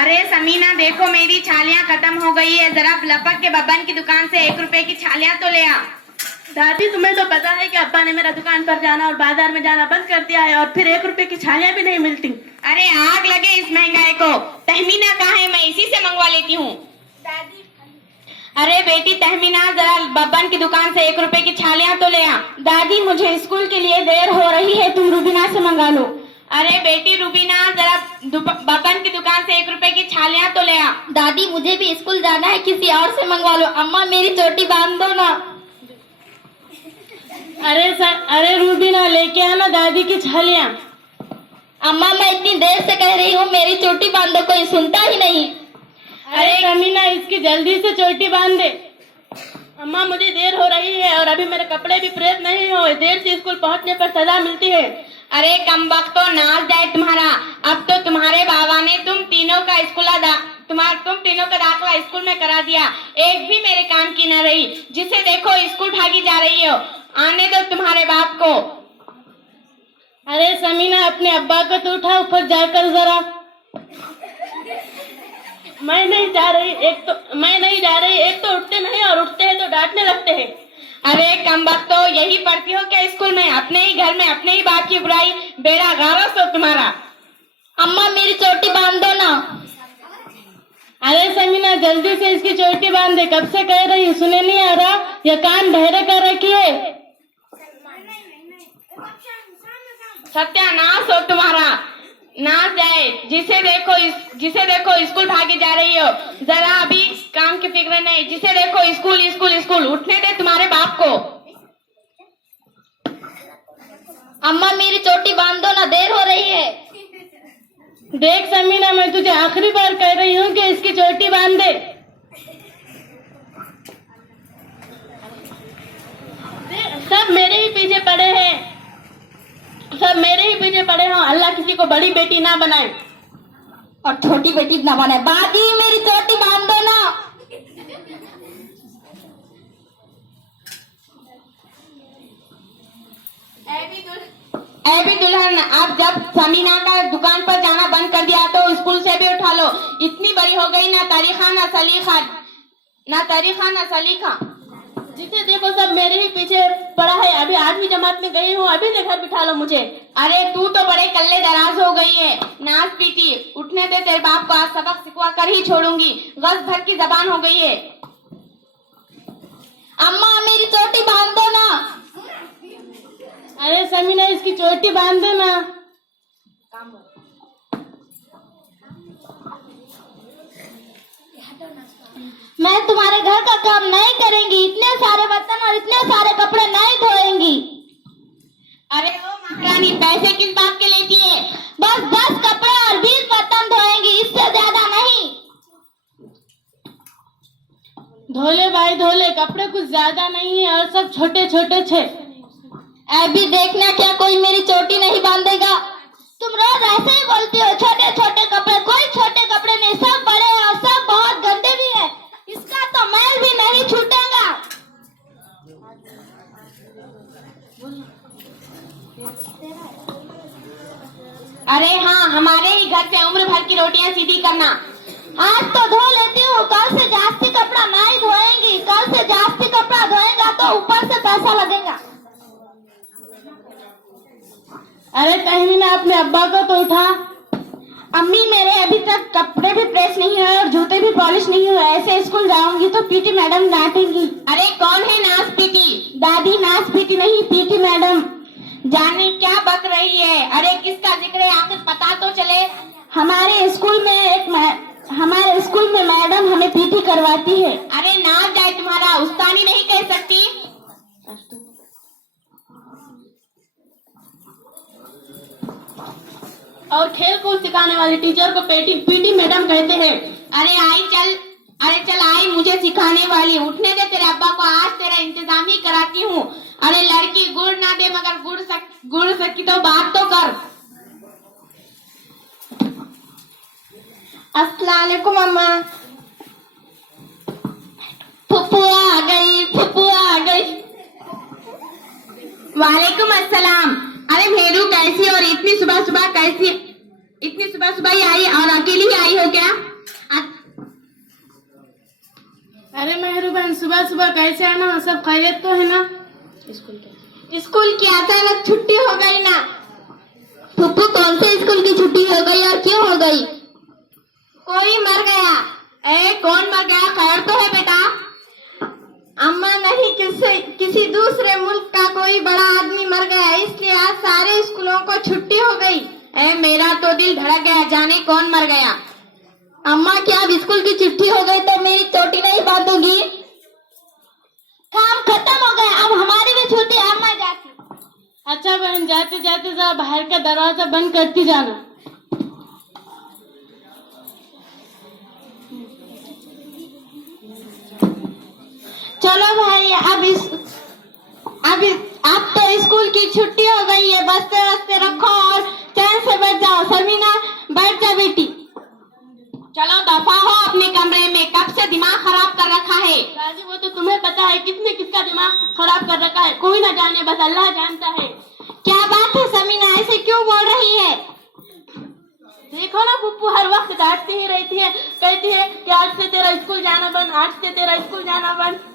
अरे समीना देखो मेरी छालियाँ खत्म हो गई है, जरा लपक के बब्बन की दुकान से 1 रुपए की छालियाँ तो ले आ। दादी तुम्हें तो पता है कि अब्बा ने मेरा दुकान पर जाना और बाजार में जाना बंद कर दिया है और फिर 1 रुपए की छालियाँ भी नहीं मिलती। अरे आग लगे इस महंगाई को। तहमीना कहाँ है, मैं इसी से मंगवा लेती हूँ। अरे बेटी तहमीना जरा बब्बन की दुकान से 1 रुपए की छालियाँ तो ले आ। दादी मुझे स्कूल के लिए देर हो रही है, तुम रुबीना से मंगा लो। अरे बेटी रुबीना जरा बब्बन की दुकान से 1 रुपए की छालियाँ तो ले आ। दादी मुझे भी स्कूल जाना है, किसी और से मंगवा लो। अम्मा मेरी चोटी बांध दो ना। अरे रूबीना लेके आना दादी की छालियाँ। अम्मा मैं इतनी देर से कह रही हूँ मेरी चोटी बांध दो, कोई सुनता ही नहीं। अरे समीना इसकी जल्दी से चोटी बांध दे। अम्मा मुझे देर हो रही है और अभी मेरे कपड़े भी प्रेस नहीं हुए, देर से स्कूल पहुंचने पर सजा मिलती है। अरे कमबख्त तो नाच जाए तुम्हारा। अब तो तुम्हारे बाबा ने तुम तीनों का दाखिला स्कूल में करा दिया, एक भी मेरे काम की न रही। जिसे देखो स्कूल भागी जा रही हो। आने दो तुम्हारे बाप को। अरे समीना अपने अब्बा को तो उठा ऊपर जाकर जरा। मैं नहीं जा रही, एक तो उठते नहीं और उठते हैं तो डांटने लगते हैं। अरे कमबख्त तो यही पढ़ती हो क्या स्कूल में? अपने ही घर में अपने ही बाप की बुराई, बेड़ा गारस हो तुम्हारा। अम्मा मेरी चोटी बांध दो ना। अरे समीना जल्दी से इसकी चोटी बांध दे, कब से कह रही, सुने नहीं आ रहा? या कान बहरे कर रखी है? सत्यानाश हो तुम्हारा, नाच जाए। जिसे देखो स्कूल भागी जा रही हो, जरा अभी काम की फिक्र नहीं। जिसे देखो स्कूल स्कूल स्कूल। उठने दे तुम्हारे बाप को। अम्मा मेरी चोटी बांध दो ना, देर हो रही है। देख समीना मैं तुझे आखिरी बार कह रही हूँ कि इसकी चोटी बांध दे। सब मेरे ही पीछे पड़े हैं, अल्लाह किसी को बड़ी बेटी ना बनाए और छोटी बेटी ना बनाए। दादी मेरी चोटी बांध दो ना। ऐ भी दुल्हन, अब जब समीना का दुकान पर जाना बंद कर दिया तो स्कूल से भी उठा लो। इतनी बड़ी हो गई, ना तरीखा ना सलीखा। जिसे देखो सब मेरे ही पीछे पड़ा है। अभी 8वीं जमात में गई हूँ, अभी से घर बिठा लो मुझे। अरे तू तो बड़े कल्ले दराज हो गई है, नाच पीटी। उठने दे, तेरे बाप को आज सबक सिखवा कर ही छोड़ूंगी। गज भर की जबान हो गई है। अम्मा मेरी चोटी बांध दो ना। अरे समीना इसकी चोटी बांध दो ना। मैं तुम्हारे घर का काम नहीं करेंगी, इतने सारे बर्तन और इतने सारे कपड़े नहीं धोएंगी। अरे ओ महारानी, पैसे किस बात के लेती है? बस 10 कपड़े और 20 बर्तन धोएंगी, इससे ज्यादा नहीं। धोले भाई धोले, कपड़े कुछ ज्यादा नहीं है और सब छोटे छोटे छे। अभी देखना क्या कोई मेरी चोटी नहीं बांधेगा। तुम रोज ऐसे ही बोलती हो, छोटे छोटे कपड़े। कोई छोटे कपड़े नहीं, सब बड़े हैं और सब बहुत गंदे भी है। इसका तो मैल भी नहीं छूटेगा। अरे हाँ, हमारे ही घर से उम्र भर की रोटियां सीधी करना। आज तो धो लेती हूँ, कल से जास्ती कपड़ा नहीं धोएंगी। कल से जास्ती कपड़ा धोएगा तो ऊपर से पैसा लगेगा। अरे तहमीना अपने अब्बा को तो उठा। अम्मी मेरे अभी तक कपड़े भी प्रेस नहीं हुए और जूते भी पॉलिश नहीं हुए। ऐसे स्कूल जाऊंगी तो पीटी मैडम डांटेंगी। अरे कौन है नाच पीटी? दादी नाच पीटी नहीं, पीटी मैडम। जाने क्या बक रही है। अरे किसका जिक्र है, आखिर पता तो चले। हमारे स्कूल में मैडम हमें पीटी करवाती है। अरे नाच जाए तुम्हारा, उस्तानी नहीं कह सकती। और खेल कूद सिखाने वाली टीचर को पीटी मैडम कहते हैं। अरे चल आई मुझे सिखाने वाली। उठने दे, तेरे अब्बा को आज तेरा इंतजाम ही कराती हूँ। अरे लड़की गुड़ ना दे मगर गुड़ सकी तो बात तो कर। अस्सलाम वालेकुम अम्मा। फुप्पू आ गई। वालेकुम अस्सलाम। अरे भेरू कैसी और इतनी सुबह सुबह ही आई और अकेली ही आई हो क्या? अरे मेहरूबान, सुबह सुबह कैसे आना? सब खैरियत तो है ना? स्कूल की अचानक छुट्टी हो गई ना। फुप्पू, कौन से स्कूल की छुट्टी हो गई और क्यों हो गई? कोई मर गया। कौन मर गया? खैर तो है बेटा? अम्मा नहीं, किसी दूसरे मुल्क का कोई बड़ा आदमी मर गया, इसलिए आज सारे स्कूलों को छुट्टी हो गई। मेरा तो दिल धड़क गया, जाने कौन मर गया। अम्मा, क्या अब स्कूल की छुट्टी हो गई तो मेरी चोटी नहीं बांधूंगी? काम खत्म हो गया, अब हमारी भी छुट्टी। अम्मा जाती। अच्छा बहन, जाते जाते जरा बाहर का दरवाजा बंद करती जाना। चलो भाई, अब तो स्कूल की छुट्टी हो गई है, बस्ते वस्ते रखो और चैन से बैठ जाओ। समीना, बैठ जा बेटी। चलो दफा हो अपने कमरे में, कब से दिमाग खराब कर रखा है। दादी, वो तो तुम्हें पता है किसने किसका दिमाग खराब कर रखा है। कोई ना जाने, बस अल्लाह जानता है। क्या बात है समीना, ऐसे क्यों बोल रही है? देखो ना, पुप्पू हर वक्त डांटती ही रहती है, कहती है कि आज से तेरा स्कूल जाना बंद, आज से तेरा स्कूल जाना बंद।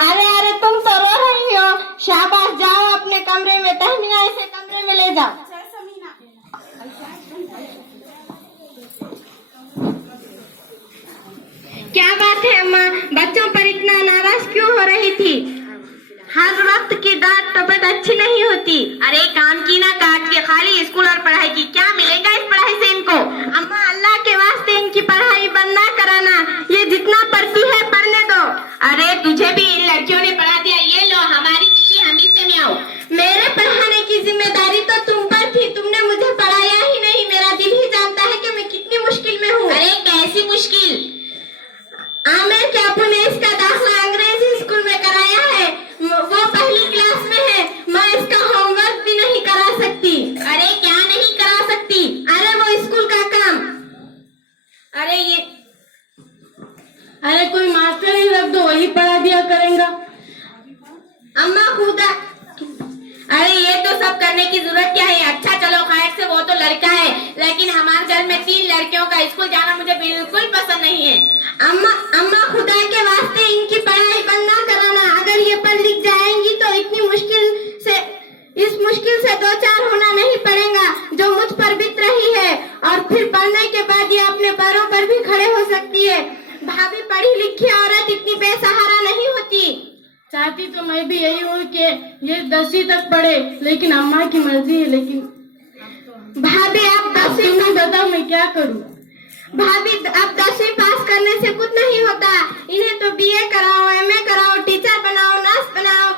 अरे तुम तो रो रही हो। शाबाश, जाओ अपने कमरे में, तहमीना इसे कमरे में ले जाओ। क्या बात है अम्मा, बच्चों पर इतना नाराज क्यों हो रही थी? हर वक्त की डांट तबीयत अच्छी नहीं होती। अरे काम की ना काट के खाली स्कूल और पढ़ाई की, क्या मिलेगा इस पढ़ाई से इनको? अम्मा, अल्लाह के वास्ते इनकी पढ़ाई बंद ना कराना, ये जितना पढ़ती है पढ़ने दो। अरे तुझे भी इन लड़कियों ने पढ़ा दिया, ये लो हमारी किसी हमी से में आओ। मेरे पढ़ाने की जिम्मेदारी तो तुम पर थी, तुमने मुझे पढ़ाया ही नहीं। मेरा दिल ही जानता है कि मैं कितनी मुश्किल में हूँ। अरे कैसी मुश्किल? आमिर के अबू ने इसका दाखिला अंग्रेजी स्कूल में कराया है, वो पहली क्लास में है। मैं इसका होमवर्क भी नहीं करा सकती। अरे क्या नहीं करा सकती? अरे वो स्कूल का काम। अरे कोई मास्टर ही रख दो, वही पढ़ा दिया करेंगे। अम्मा खुदा, अरे ये तो सब करने की जरूरत क्या है? अच्छा चलो खैर से, वो तो लड़का है, लेकिन हमारे घर में 3 लड़कियों का स्कूल जाना मुझे बिल्कुल पसंद नहीं है। अम्मा खुदा के वास्ते इनकी पढ़ाई बंद ना कराना। अगर ये पढ़ लिख जाएंगी तो इस मुश्किल से 2-4 होना नहीं पड़ेगा जो मुझ पर बीत रही है, और फिर पढ़ने के बाद ये अपने पैरों पर भी खड़े हो सकती है। भाभी, पढ़ी लिखी औरत इतनी बेसहारा नहीं होती। चाहती तो मैं भी यही हूँ कि ये 10वीं तक पढ़े, लेकिन अम्मा की मर्जी है। लेकिन भाभी, आप 10वीं तुम बताओ मैं क्या करूँ? भाभी, अब 10वीं पास करने से कुछ नहीं होता। इन्हें तो BA कराओ, MA कराओ, टीचर बनाओ, नर्स बनाओ।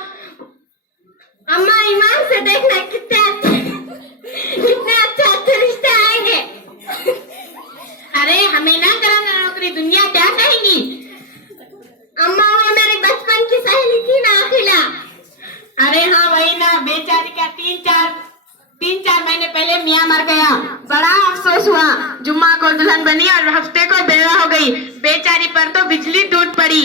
अम्मा, ईमान से देखना कितने अच्छे रिश्ते आएंगे। अरे हमें ना कराना नौकरी, दुनिया क्या कहेगी? अम्मा, वो मेरे बचपन की सहेली थी ना, अखिला। अरे हाँ, वही ना, बेचारी का 3-4 महीने पहले मियाँ मर गया। बड़ा अफसोस हुआ। जुम्मा को दुल्हन बनी और हफ्ते को बेवा हो गई। बेचारी पर तो बिजली टूट पड़ी।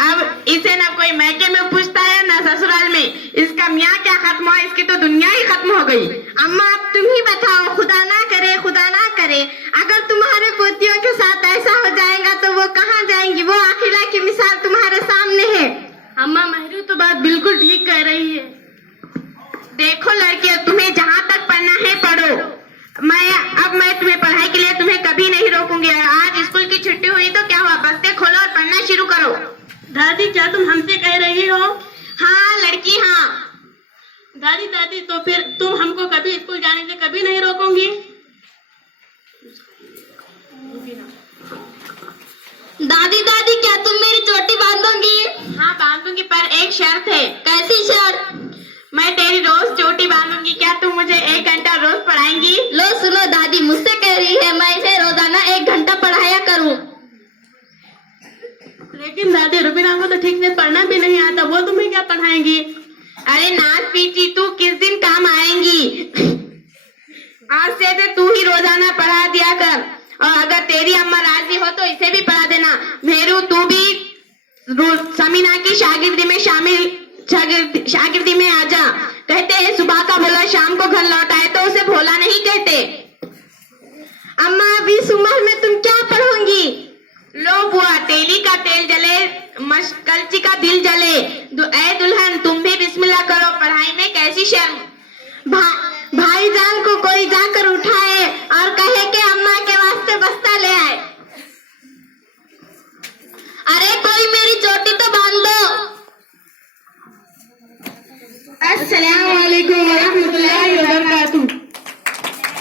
अब इसे ना कोई मैके में पूछता है ना ससुराल में। इसका मियाँ क्या खत्म हुआ, इसकी तो दुनिया ही खत्म हो गई। अम्मा, अब तुम ही बताओ, खुदा ना करे, खुदा ना करे, अगर तुम्हारे पोतियों के साथ ऐसा हो जाएगा तो वो कहाँ जाएंगी? वो अखिला की मिसाल तुम्हारे सामने है। अम्मा, मेहरू तो बात बिल्कुल ठीक कह रही है। देखो लड़कियों, तुम्हें जहाँ तक पढ़ना है पढ़ो। मैं तुम्हें पढ़ाई के लिए तुम्हें कभी नहीं रोकूंगी। और आज स्कूल की छुट्टी हुई तो क्या हुआ, बस्ते खोलो और पढ़ना शुरू करो। दादी, क्या तुम हमसे कह रही हो? हाँ लड़की, हाँ। दादी, तो फिर तुम हमको कभी स्कूल जाने से कभी नहीं रोकोगी? दादी, क्या तुम मेरी चोटी बांधोगी? हाँ बांधूंगी, पर एक शर्त है। कैसी शर्त? मैं तेरी रोज चोटी बांधूंगी, क्या तुम मुझे 1 घंटा रोज पढ़ाएंगी? लो सुनो, दादी मुझसे कह रही है मैं इसे रोजाना 1 घंटा पढ़ाया करूं। लेकिन दादी, रुबीना को तो ठीक से पढ़ना भी नहीं आता, वो तुम्हें क्या पढ़ाएंगी? अरे नाच पीची, तू किस दिन काम आएंगी? आज से तो तू ही रोजाना पढ़ा दिया कर, और अगर तेरी अम्मा राजी हो तो इसे भी पढ़ा देना। मेरू, तू भी समीना की शागिर्दी में आजा। कहते हैं सुबह का भोला शाम को घर लौट आए, तो उसे भोला नहीं कहते। अम्मा, अभी इस उम्र में तुम क्या पढ़ोगी? लो बुआ, तेली का तेल जले कलची का दिल जले। ऐ दुल्हन, तुम भी बिस्मिल्लाह करो, पढ़ाई में कैसी शर्म। भाईजान को